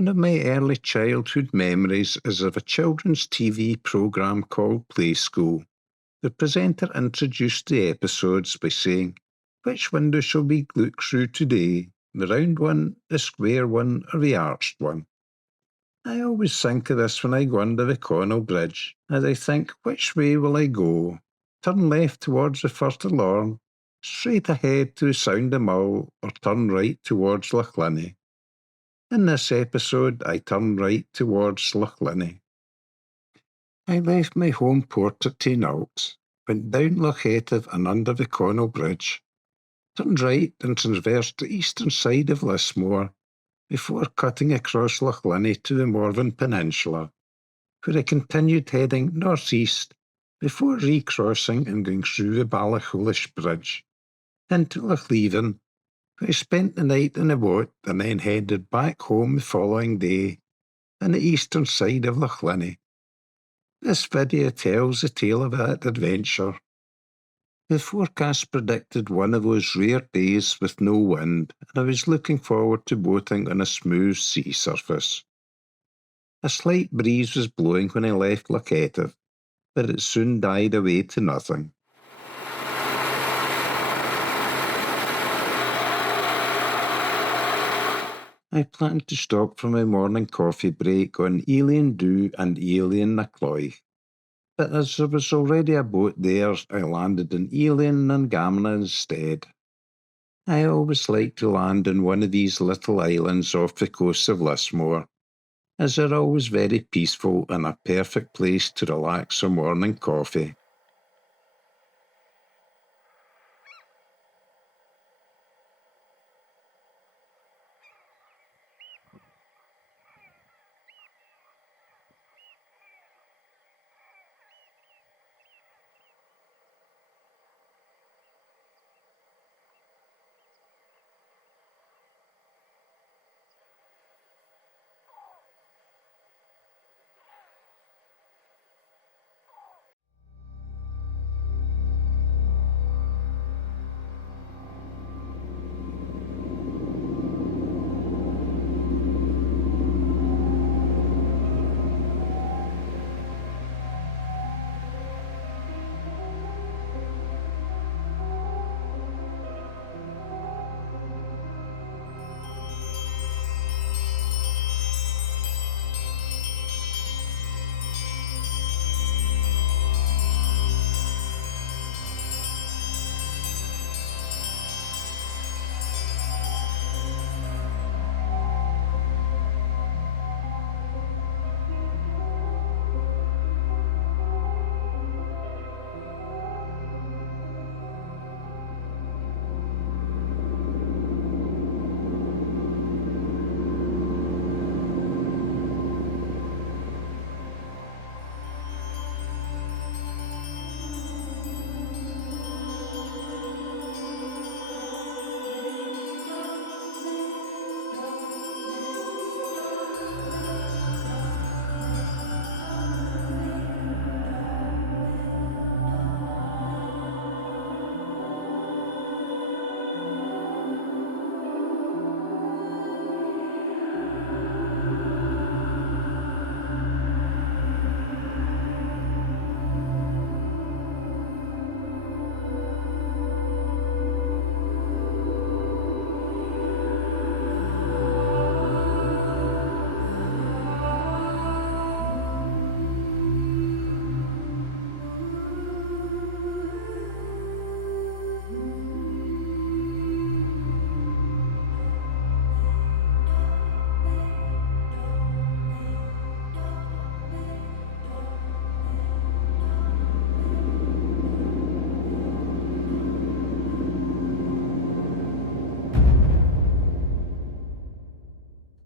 One of my early childhood memories is of a children's TV programme called Play School. The presenter introduced the episodes by saying, "Which window shall we look through today? The round one, the square one, or the arched one?" I always think of this when I go under the Connell Bridge, as I think, which way will I go? Turn left towards the Firth of Lorne, straight ahead to the Sound of Mull, or turn right towards Loch Linnhe? In this episode, I turned right towards Loch Linnhe. I left my home port at Tainalt, went down Loch Leven and under the Connell Bridge, turned right and traversed the eastern side of Lismore before cutting across Loch Linnhe to the Morvern Peninsula, where I continued heading northeast before recrossing and going through the Ballachulish Bridge into Loch Leven, where I spent the night in a boat and then headed back home the following day on the eastern side of Loch Linnhe. This video tells the tale of that adventure. The forecast predicted one of those rare days with no wind, and I was looking forward to boating on a smooth sea surface. A slight breeze was blowing when I left Loch Leven, but it soon died away to nothing. I planned to stop for my morning coffee break on Eilian Dhu and Eilian Nachloy, but as there was already a boat there, I landed in Eilian Nangamna instead. I always like to land on one of these little islands off the coast of Lismore, as they're always very peaceful and a perfect place to relax a morning coffee.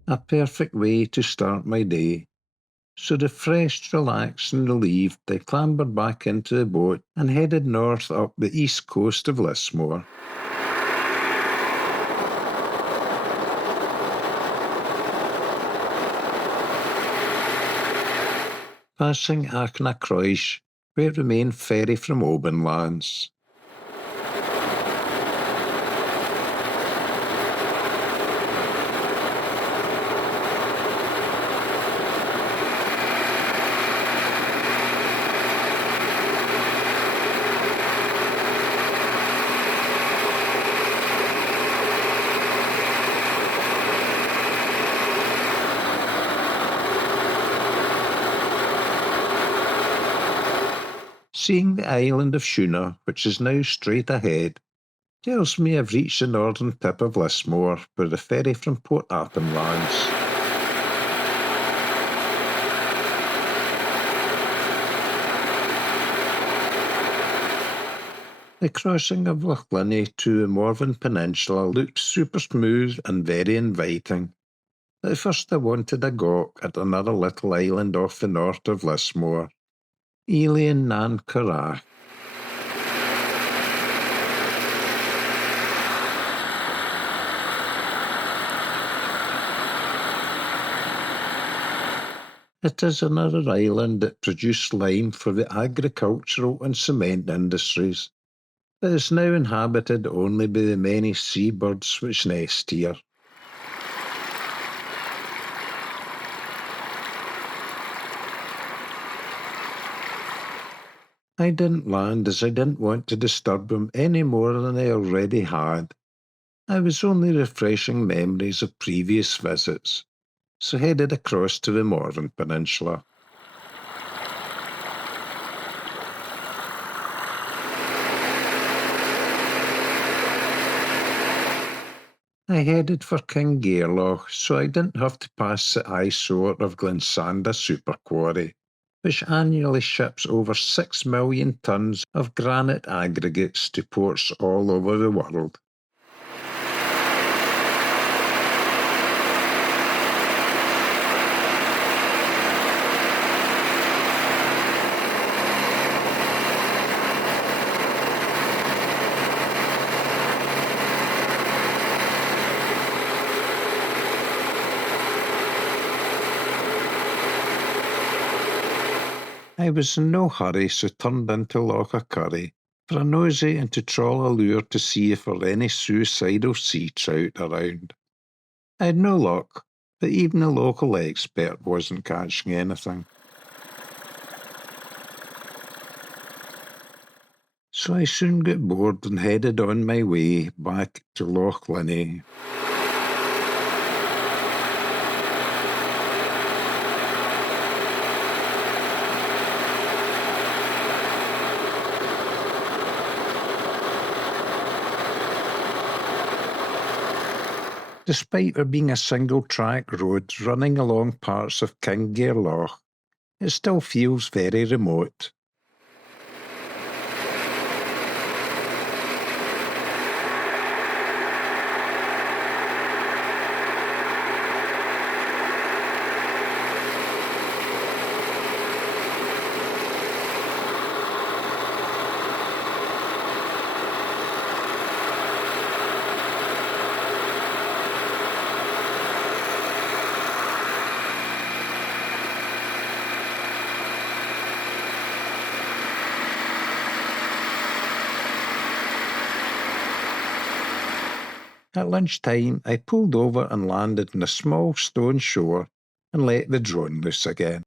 A perfect way to start my day. So refreshed, relaxed and relieved, I clambered back into the boat and headed north up the east coast of Lismore. Passing Achnacoich, where the main ferry from Oban lands. Seeing the island of Shuna, which is now straight ahead, tells me I've reached the northern tip of Lismore, where the ferry from Port Arthur lands. The crossing of Loch Linnhe to the Morvern Peninsula looked super smooth and very inviting. At first I wanted a gawk at another little island off the north of Lismore, Ely and Nan Corry. It is another island that produced lime for the agricultural and cement industries, but is now inhabited only by the many seabirds which nest here. I didn't land as I didn't want to disturb him any more than I already had. I was only refreshing memories of previous visits, so headed across to the Morvern Peninsula. I headed for Kingairloch, so I didn't have to pass the eyesore of Glensanda Super Quarry, which annually ships over 6 million tonnes of granite aggregates to ports all over the world. I was in no hurry, so turned into Loch Corry for a nosy and to trawl a lure to see if there were any suicidal sea trout around. I had no luck, but even the local expert wasn't catching anything. So I soon got bored and headed on my way back to Loch Linnhe. Despite there being a single-track road running along parts of Kingairloch, it still feels very remote. At lunchtime, I pulled over and landed on a small stone shore and let the drone loose again.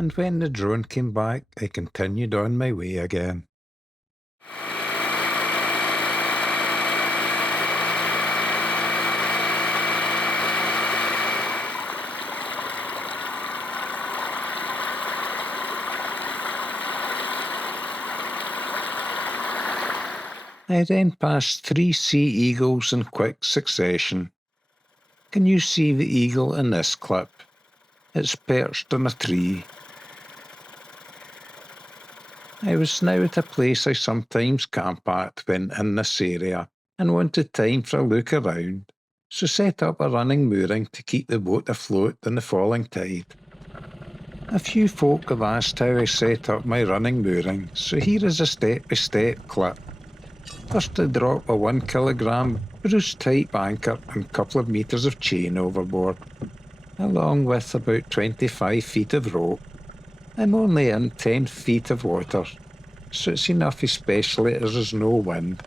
and when the drone came back, I continued on my way again. I then passed 3 sea eagles in quick succession. Can you see the eagle in this clip? It's perched on a tree. I was now at a place I sometimes camp at when in this area and wanted time for a look around, so set up a running mooring to keep the boat afloat in the falling tide. A few folk have asked how I set up my running mooring, so here is a step-by-step clip. First I drop a 1 kilogram bruised type anchor and a couple of metres of chain overboard, along with about 25 feet of rope. I'm only in 10 feet of water, so it's enough especially as there's no wind.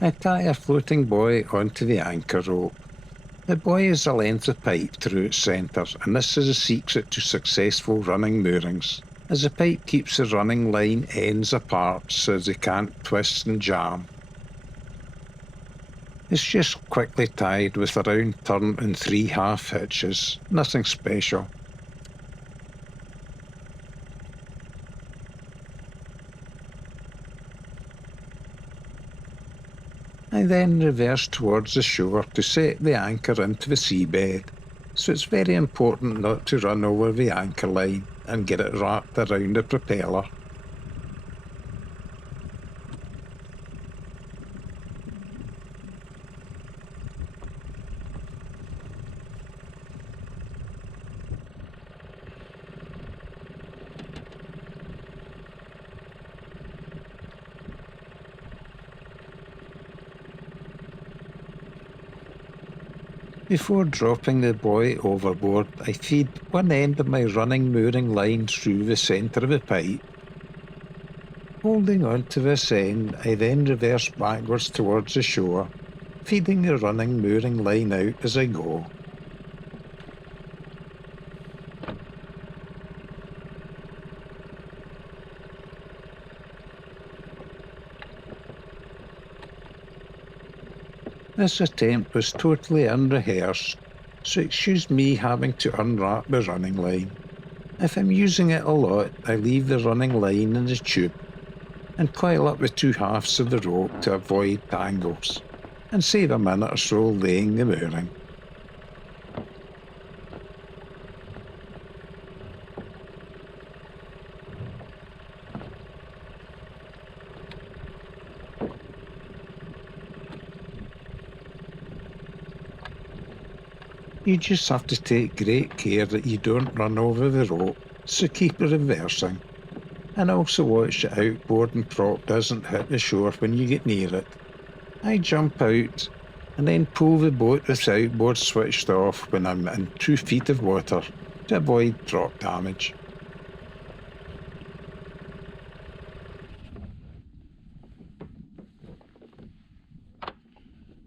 I tie a floating buoy onto the anchor rope. The buoy is a length of pipe through its centre, and this is a secret to successful running moorings, as the pipe keeps the running line ends apart so they can't twist and jam. It's just quickly tied with a round turn and 3 half hitches, nothing special. I then reverse towards the shore to set the anchor into the seabed, so it's very important not to run over the anchor line and get it wrapped around the propeller. Before dropping the buoy overboard, I feed one end of my running mooring line through the centre of the pipe. Holding on to this end, I then reverse backwards towards the shore, feeding the running mooring line out as I go. This attempt was totally unrehearsed, so excuse me having to unwrap the running line. If I'm using it a lot, I leave the running line in the tube and coil up the 2 halves of the rope to avoid tangles, and save a minute or so laying the mooring. You just have to take great care that you don't run over the rope, so keep reversing. And also watch the outboard and prop doesn't hit the shore when you get near it. I jump out and then pull the boat with the outboard switched off when I'm in 2 feet of water to avoid drop damage.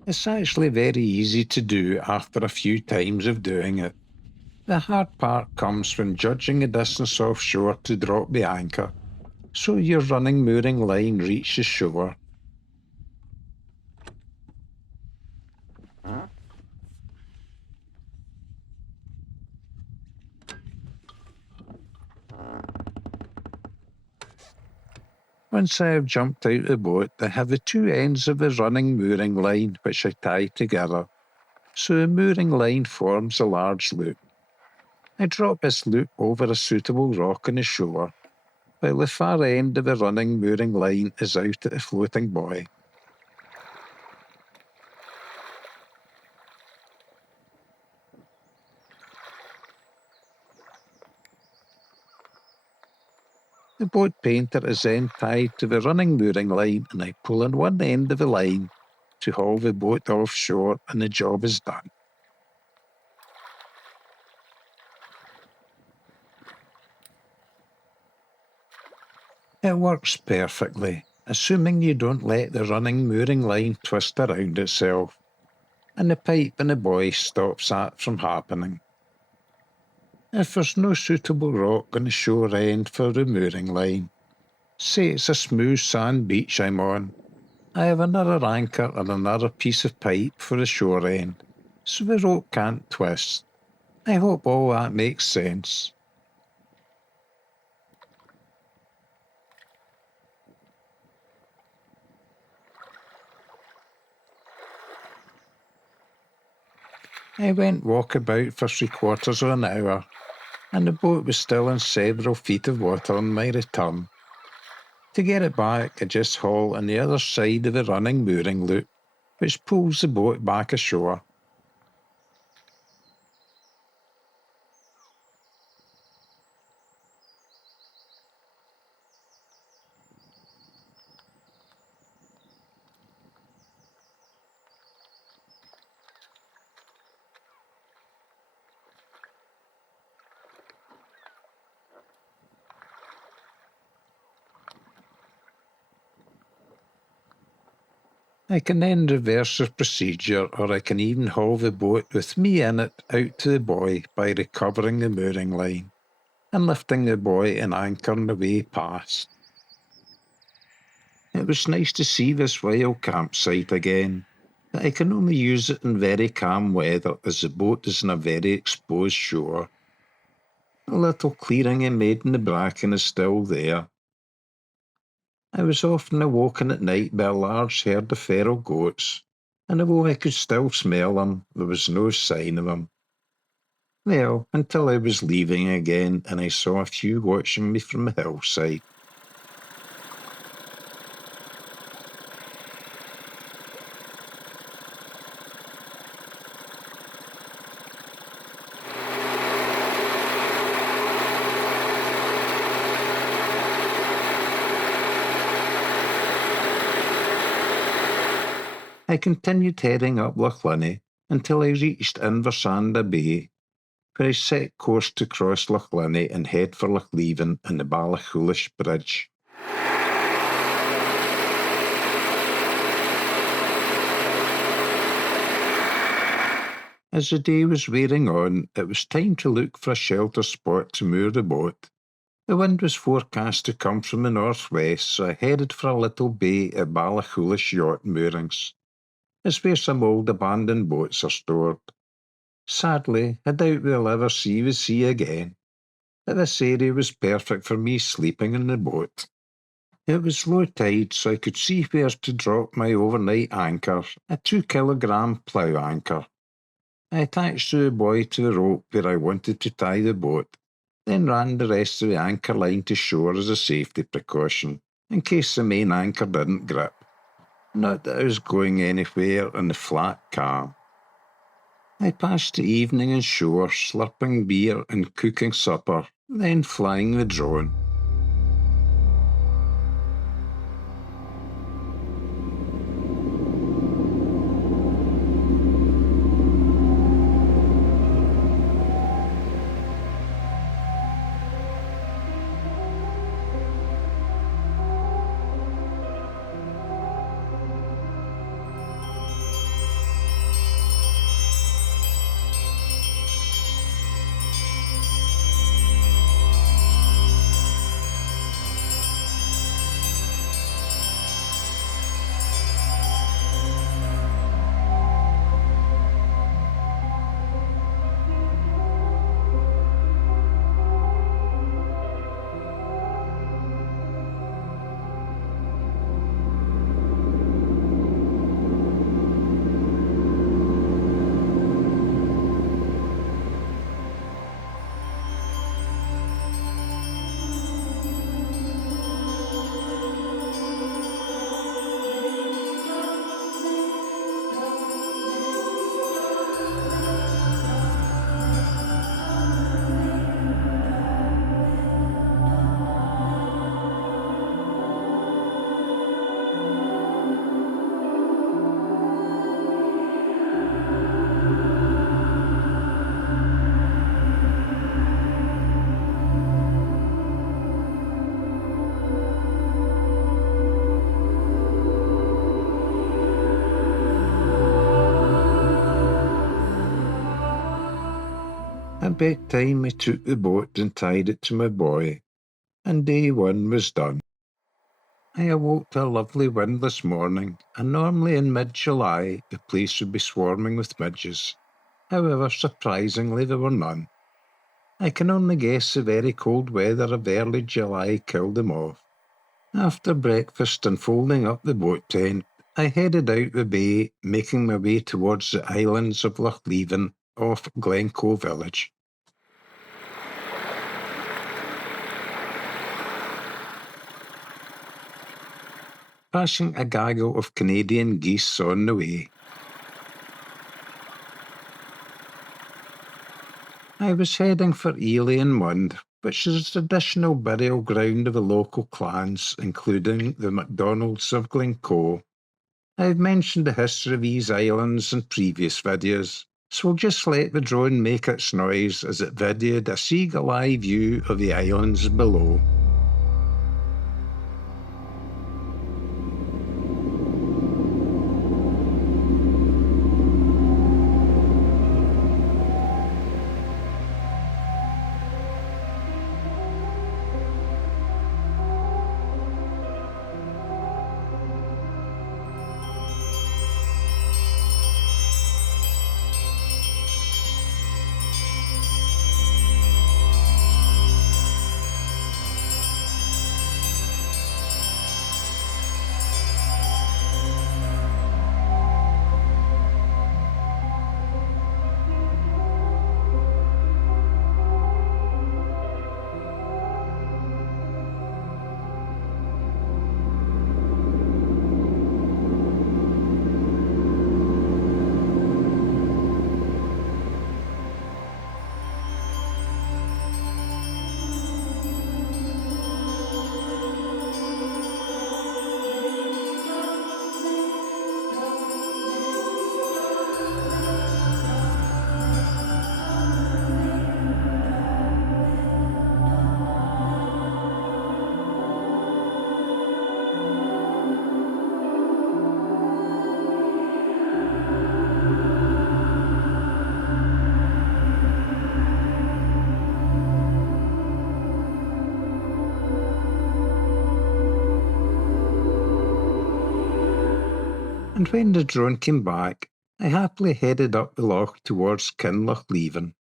It's actually very easy to do after a few times of doing it. The hard part comes when judging the distance offshore to drop the anchor, so your running mooring line reaches shore. Once I have jumped out the boat, I have the 2 ends of the running mooring line which I tie together, so the mooring line forms a large loop. I drop this loop over a suitable rock on the shore, while the far end of the running mooring line is out at the floating buoy. The boat painter is then tied to the running mooring line, and I pull on one end of the line to haul the boat offshore, and the job is done. It works perfectly, assuming you don't let the running mooring line twist around itself, and the pipe and the buoy stops that from happening. If there's no suitable rock on the shore end for the mooring line, say it's a smooth sand beach I'm on, I have another anchor and another piece of pipe for the shore end, so the rope can't twist. I hope all that makes sense. I went walkabout for 3/4 of an hour, and the boat was still in several feet of water on my return. To get it back, I just haul on the other side of the running mooring loop, which pulls the boat back ashore. I can then reverse the procedure, or I can even haul the boat with me in it out to the buoy by recovering the mooring line and lifting the buoy and anchoring the way past. It was nice to see this wild campsite again, but I can only use it in very calm weather as the boat is on a very exposed shore. The little clearing I made in the bracken is still there. I was often awoken at night by a large herd of feral goats, and although I could still smell them, there was no sign of them. Well, until I was leaving again and I saw a few watching me from the hillside. I continued heading up Loch Linnhe until I reached Inversanda Bay, where I set course to cross Loch Linnhe and head for Loch Leven and the Balachulish Bridge. As the day was wearing on, it was time to look for a shelter spot to moor the boat. The wind was forecast to come from the northwest, so I headed for a little bay at Balachulish Yacht Moorings. It's where some old abandoned boats are stored. Sadly, I doubt we'll ever see the sea again, but this area was perfect for me sleeping in the boat. It was low tide, so I could see where to drop my overnight anchor, a 2-kilogram plough anchor. I attached the buoy to the rope where I wanted to tie the boat, then ran the rest of the anchor line to shore as a safety precaution, in case the main anchor didn't grip. Not that I was going anywhere in the flat calm. I passed the evening on shore, slurping beer and cooking supper, then flying the drone. At bedtime I took the boat and tied it to my buoy, and day one was done. I awoke to a lovely windless morning, and normally in mid-July the place would be swarming with midges. However, surprisingly there were none. I can only guess the very cold weather of early July killed them off. After breakfast and folding up the boat tent, I headed out the bay, making my way towards the islands of Loch Leven off Glencoe village. Passing a gaggle of Canadian geese on the way. I was heading for Ely and Mund, which is a traditional burial ground of the local clans, including the MacDonalds of Glencoe. I have mentioned the history of these islands in previous videos, so we'll just let the drone make its noise as it videoed a seagull-eye view of the islands below. And when the drone came back, I happily headed up the loch towards Loch Leven.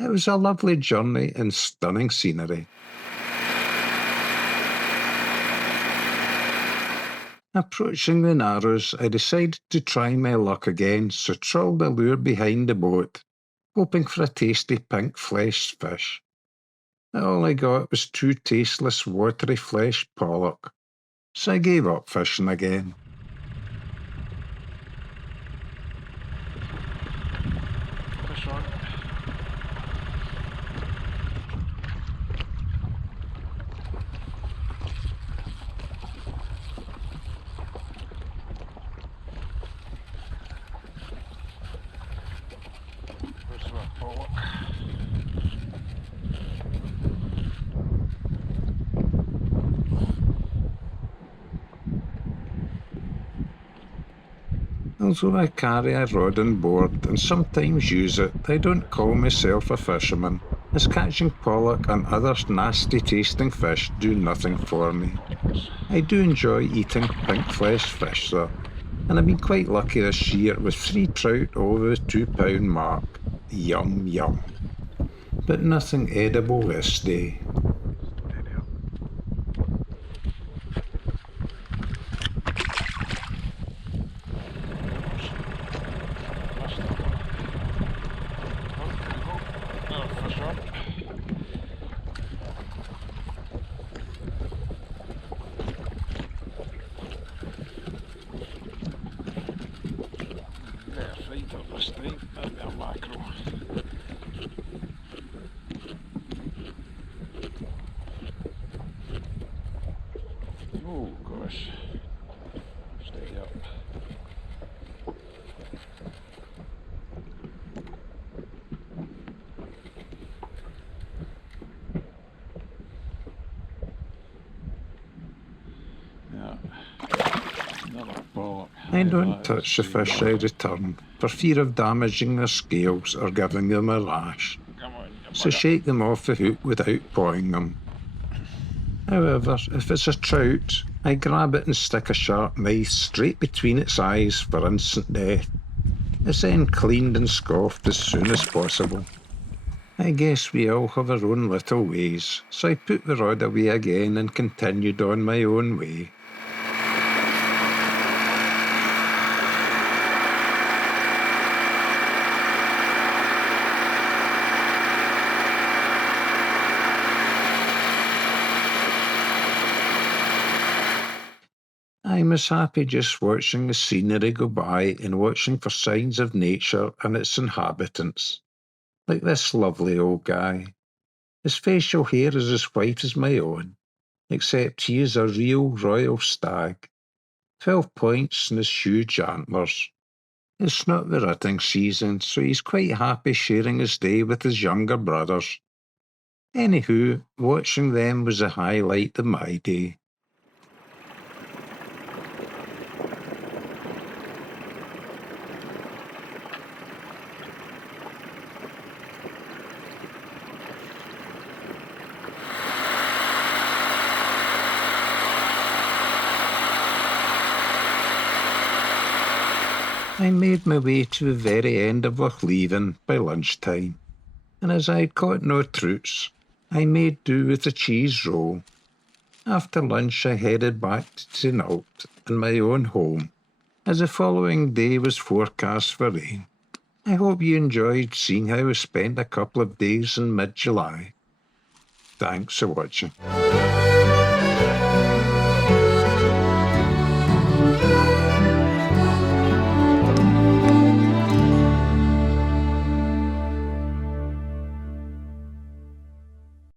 It was a lovely journey and stunning scenery. Approaching the Narrows, I decided to try my luck again, so trolled a lure behind the boat, hoping for a tasty pink-fleshed fish. All I got was two tasteless, watery-fleshed pollock, so I gave up fishing again. Although I carry a rod on board and sometimes use it, I don't call myself a fisherman, as catching pollock and other nasty-tasting fish do nothing for me. I do enjoy eating pink-fleshed fish though, and I've been quite lucky this year with 3 trout over the 2-pound mark. Yum yum. But nothing edible this day. Oh gosh, stay up. Yeah, another pollock. I don't touch the fish I return, for fear of damaging their scales or giving them a rash. so shake them off the hook without pawing them. However, if it's a trout, I grab it and stick a sharp knife straight between its eyes for instant death. It's then cleaned and scoffed as soon as possible. I guess we all have our own little ways, so I put the rod away again and continued on my own way. I'm as happy just watching the scenery go by and watching for signs of nature and its inhabitants. Like this lovely old guy. His facial hair is as white as my own, except he is a real royal stag. 12 points and his huge antlers. It's not the rutting season, so he's quite happy sharing his day with his younger brothers. Anywho, watching them was a highlight of my day. I made my way to the very end of Loch Leven by lunchtime, and as I had caught no trouts, I made do with a cheese roll. After lunch I headed back to Nult and my own home, as the following day was forecast for rain. I hope you enjoyed seeing how I spent a couple of days in mid-July. Thanks for watching.